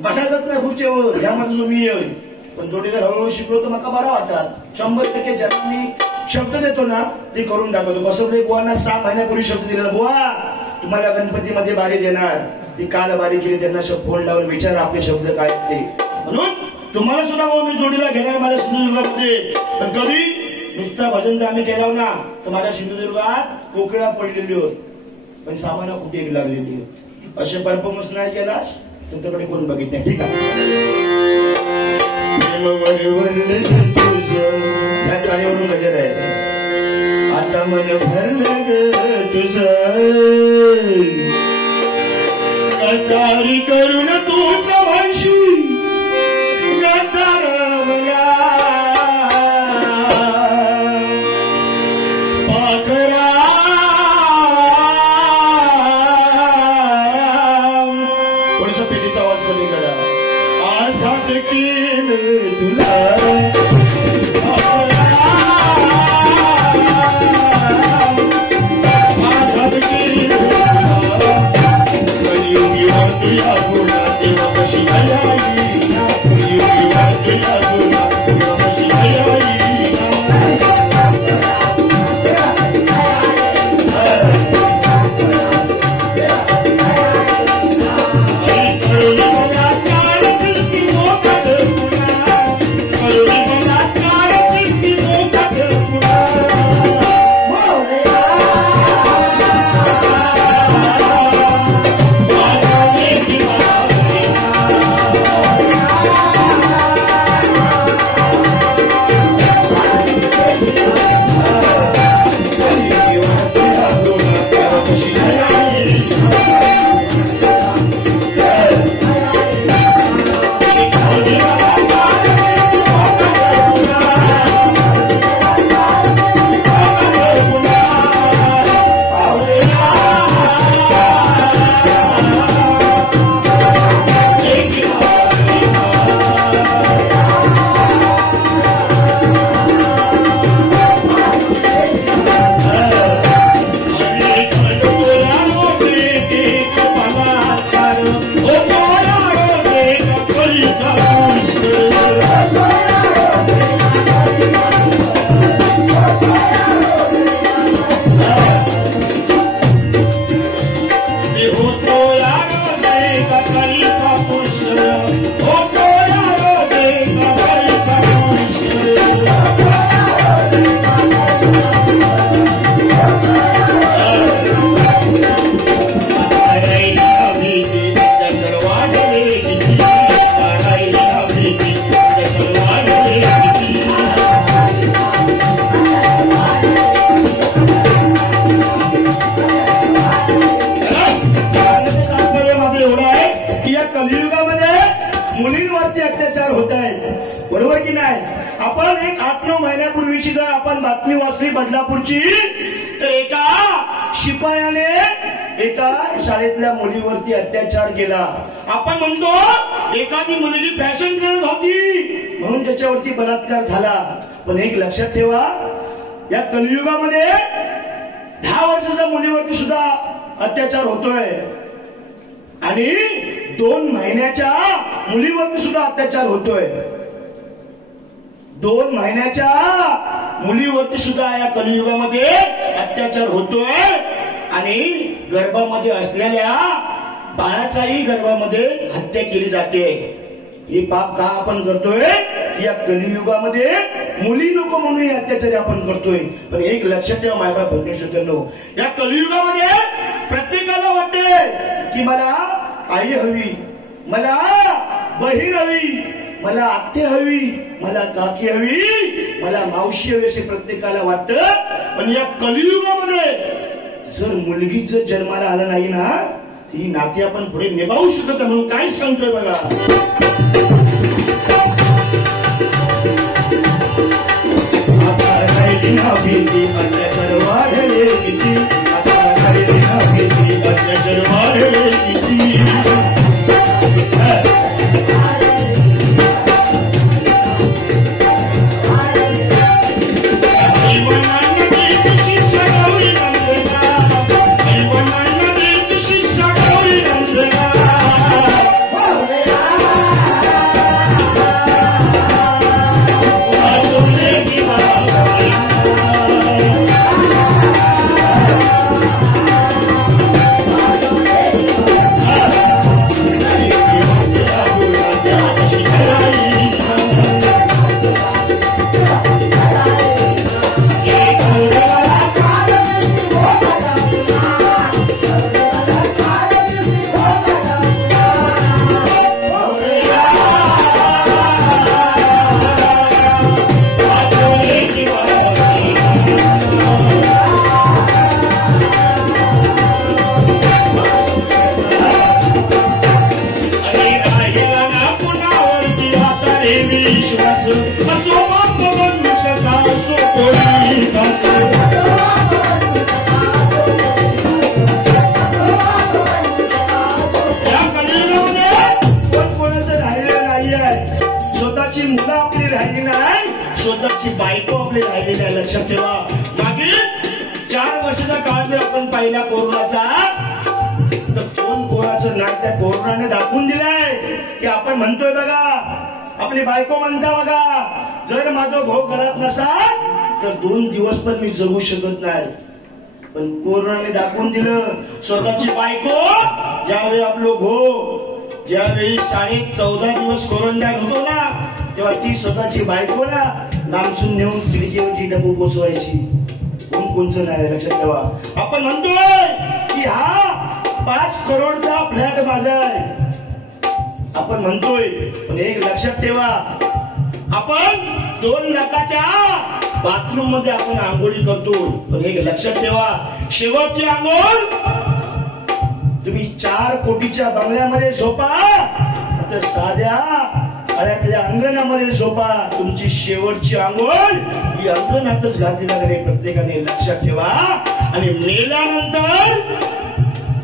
बसायचंच नाही खुर्चीवर. ह्यामध्ये मी येईल. पण जोडीदार हळूहळू शिकलो तर मला बरं वाटतात. 100% ज्याला मी शब्द देतो ना ते करून टाकतो. बसवले बुवांना 6 महिन्यापूर्वी शब्द दिलेला. बुवा तुम्हाला गणपतीमध्ये बारी देणार. ती काल बारी केली. त्यांना फोन लावून विचारा आपले शब्द काय ते. म्हणून तुम्हाला सुद्धा मी जोडीला घेणार माझ्या सिंधुदुर्गामध्ये. पण कधी नुसता भजन जर आम्ही केला ना तर माझ्या सिंधुदुर्गात कोकळा पडलेली होत. पण सामाना कुठे लागलेली होत. असे परफॉर्मन्स नाही केलास तुमच्याकडे कोण बघितलं. ठीक आहे या चाळीवरून गजर आहे. आता मन भरलं तुझं गद्दारी करून तूच म्हणशी गद्दार मला पाखरा थोडसा पेटीचा आवाज कमी करा. आझाद केलं तुला मुलींवरती अत्याचार होत आहेत. बरोबर की नाही. आपण एक 8-9 महिन्यापूर्वीची जर आपण बातमी वाचली बदलापूरची तर एका शिपायाने एका शाळेतल्या मुलीवरती अत्याचार केला. आपण म्हणतो एखादी मुलगी फॅशन करत होती म्हणून त्याच्यावरती बलात्कार झाला. पण एक लक्षात ठेवा या कलियुगामध्ये 10 वर्षाच्या मुलीवरती सुद्धा अत्याचार होतोय आणि 2 महिन्याच्या मुलीवरती सुद्धा अत्याचार होतोय. 2 महिन्याच्या मुलीवरती सुद्धा या कलियुगामध्ये अत्याचार होतोय आणि गर्भामध्ये असलेल्या बाळाचाही गर्भामध्ये हत्या केली जाते. हे पाप का आपण करतोय. या कलियुगामध्ये मुली नको म्हणून अत्याचार आपण करतोय. पण एक लक्षात ठेवा मायबाप भगिनींनो, या कलियुगामध्ये प्रत्येकाला वाटते की मला आई हवी, मला बहीण हवी, मला आत्या हवी, मला काकी हवी, मला मावशी हवी असे प्रत्येकाला वाटतं. पण या कलियुगामध्ये जर मुलगी जर जन्माला आला नाही ना ती नाती आपण पुढे निभावू शकत म्हणून काय सांगतोय बघा. आता राहिली ना भीती अत्याचार वाढले किती आता झालेली ना भीती अत्याचार वाढले किती स्वतःची बायको आपली राहिलेली आहे. लक्षात ठेवा. मागील 4 वर्षाचा काळ जर आपण पाहिला कोरोनाचा तर कोण कोणाचं नाक त्या कोरोनाने दाखवून दिलंय की आपण म्हणतोय बघा आपली बायको म्हणता बघा जर माझा भाऊ घरात नसा तर 2 दिवस पण मी जगू शकत नाही. पण कोरोनाने दाखवून दिलं स्वतःची बायको ज्यावेळी आपलो भाऊ ज्यावेळी 14.5 दिवस क्वारंटाईन होतो ना तेव्हा ती स्वतःची बायको ना लांबसून नेऊन खिडकीवरची डबू पोचवायची. कोणचं नाही. लक्षात ठेवा. आपण म्हणतोय की हा 5 करोडचा फ्लॅट माझा आहे आपण म्हणतोय पण एक लक्षात ठेवा आपण 2 लाखाच्या बाथरूम मध्ये आपण आंघोळी करतो पण एक लक्षात ठेवा शेवटची आंघोळ तुम्ही 4 कोटीच्या बंगल्यामध्ये झोपा तर साध्या अड्यातल्या अंगणामध्ये झोपा तुमची शेवटची आंघोळ ही अंगणातच घातली लागेल. प्रत्येकाने लक्षात ठेवा. आणि मेल्यानंतर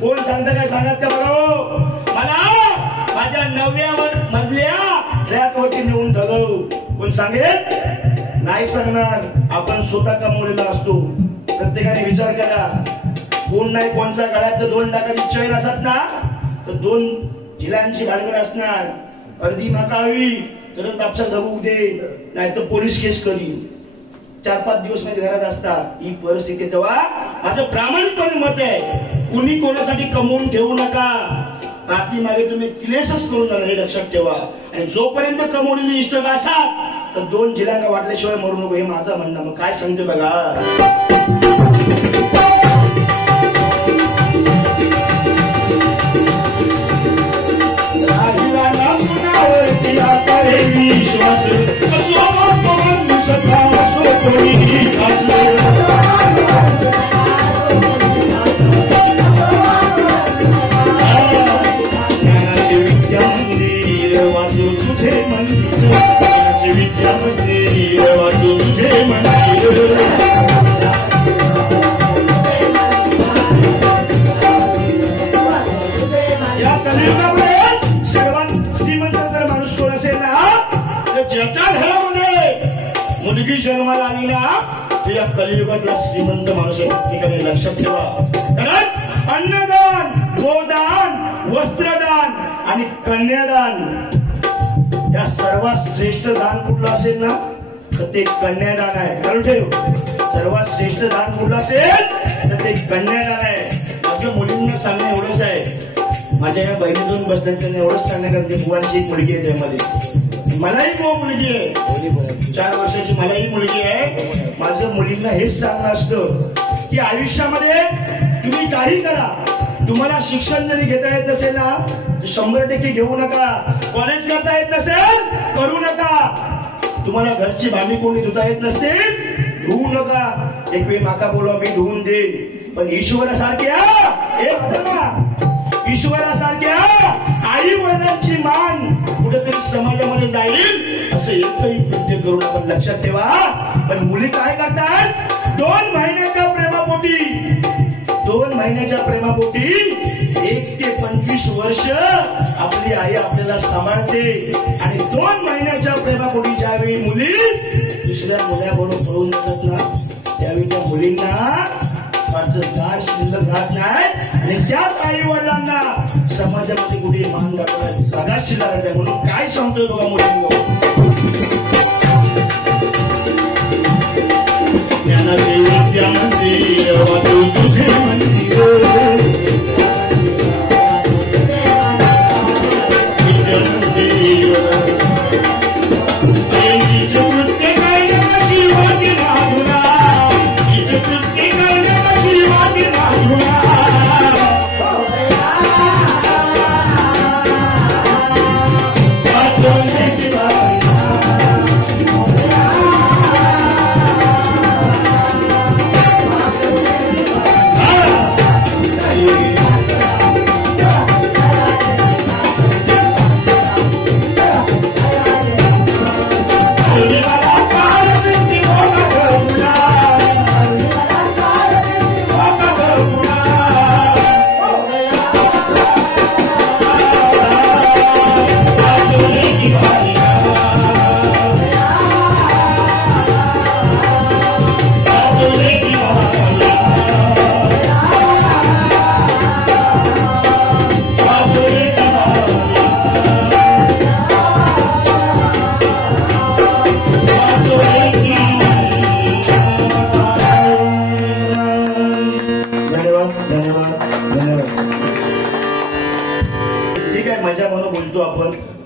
कोण सांगतं काय सांगत का बरोबर मला माझ्या 9व्या मजल्या फ्लॅटवरती नेऊन धगव कोण सांगेल नाही सांगणार. आपण स्वतः कमवलेला असतो. प्रत्येकाने विचार करा कोण नाही कोणच्या गळ्यात 2 लाखाची चैन असत ना तर 2 झिलांची भानगड असणार. अर्धी माकावी तरच बापसा धबूक दे नाही तर पोलीस केस करीन. 4-5 दिवस मध्ये घरात असतात. ही परिस्थिती तेव्हा माझं प्रामाणिकपणे मत आहे कुणी कोणासाठी कमवून ठेवू नका. पाठीमागे तुम्ही क्लेशच करून जाणार हे लक्षात ठेवा. आणि जोपर्यंत कमवलेली इष्टक असाल तर 2 जिल्ह्यांना वाटल्याशिवाय मरू नको हे माझं म्हणणं. मग काय सांगते बघा विश्वास विद्या मंदिर वाचू तुझे मंदिर विद्या मंदिर वाचू तुझे मंदिर या कलियुगामध्ये सर्वात श्रीमंत जर माणूस कोण असेल ना ज्याच्या घरामध्ये मुलगी जन्माला आली ना ते या कलियुगातला श्रीमंत माणूस आहे. ठिकाणी लक्षात ठेवा. कारण अन्नदान गोदान वस्त्रदान आणि कन्यादान या सर्वात श्रेष्ठ दान कुठलं असेल ना तर ते कन्यादान आहे. कारण ठेव सर्वात श्रेष्ठ दान कुठलं असेल तर ते कन्यादान आहे. असं मुलींना सांगणं एवढंच आहे. माझ्या या बहिणीतून बसल्याचं त्यांना एवढंच सांगण्याकरता बुवांची एक मुलगी आहे त्यामध्ये मलाही मुलगी आहे 4 वर्षाची मलाही मुलगी आहे. माझं मुलींना हेच सांगणं असतं की आयुष्यामध्ये तुम्ही काही करा तुम्हाला शिक्षण जरी घेता येत नसेल ना 100% घेऊ नका. कॉलेज करता येत नसेल करू नका. तुम्हाला घरची भांडी कोणी धुता येत नसतील धुवू नका. एक वेळ माका बोलवा मी धुवून देईन. पण ईश्वरासारख्या ईश्वरासारख्या आई वडिलांची मान कुठेतरी समाजामध्ये जाईल असं एकही कृत्य करून आपण लक्षात ठेवा. पण मुली काय करतात 2 महिन्याच्या प्रेमापोटी 2 महिन्याच्या प्रेमापोटी 1 ते 25 वर्ष आपली आई आपल्याला सांभाळते. आणि 2 महिन्याच्या प्रेमापोटी ज्यावेळी मुली दुसऱ्या मुलाबरोबर पळून जातात ना, त्यावेळी त्या मुलींना फारसं दार शिल्लक राहत नाही. आणि त्याच आई वडिलांना समाजामध्ये कुठे मान दाखवायला जागा शिल्लक आहे. म्हणून काय सांगतोय बघा मुलींना, त्यांना देवाच्या मंदिर वाटू तुझे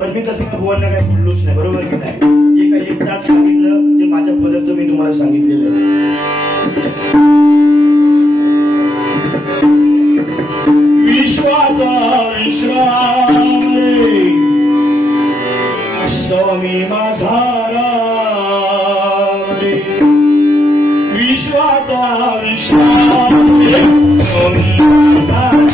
पण मी तसं भुवांना काही बोललोच नाही. बरोबर की नाही? जे काही 1 तास सांगितलं ते माझ्या पदार्थ मी तुम्हाला सांगितलेलं. विश्वाचा विश्राम स्वामी माझा रे, विश्वाचा विश्राम स्वामी माझा रे.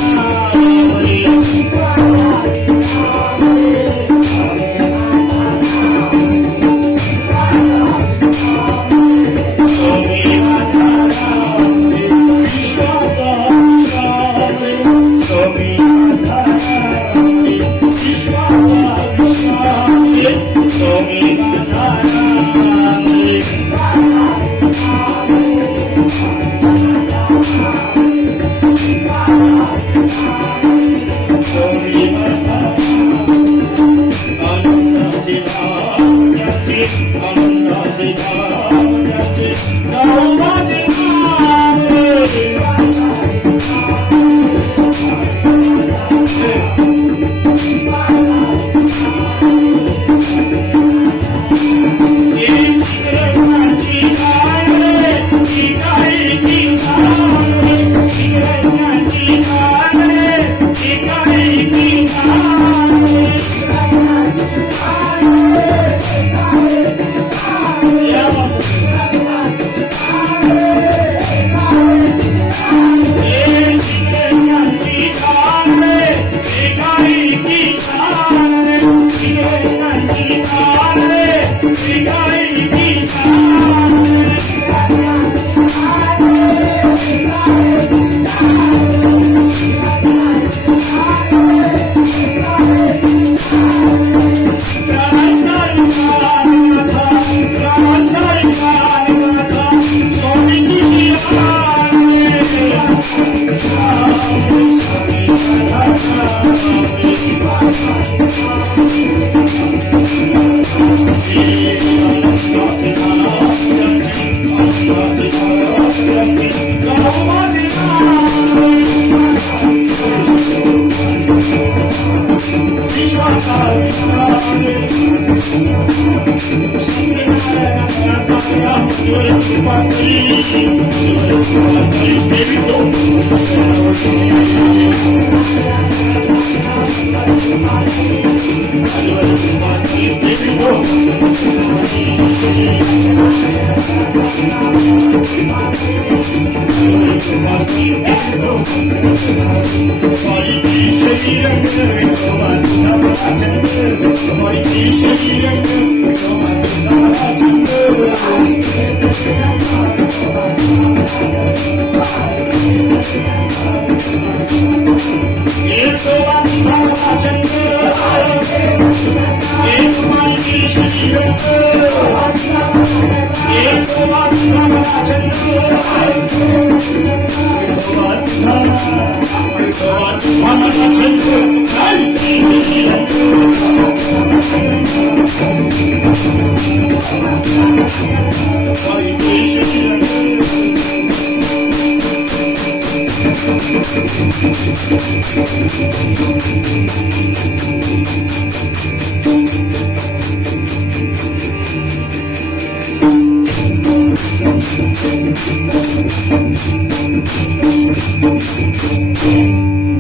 Thank you.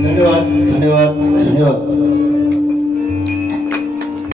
धन्यवाद धन्यवाद धन्यवाद.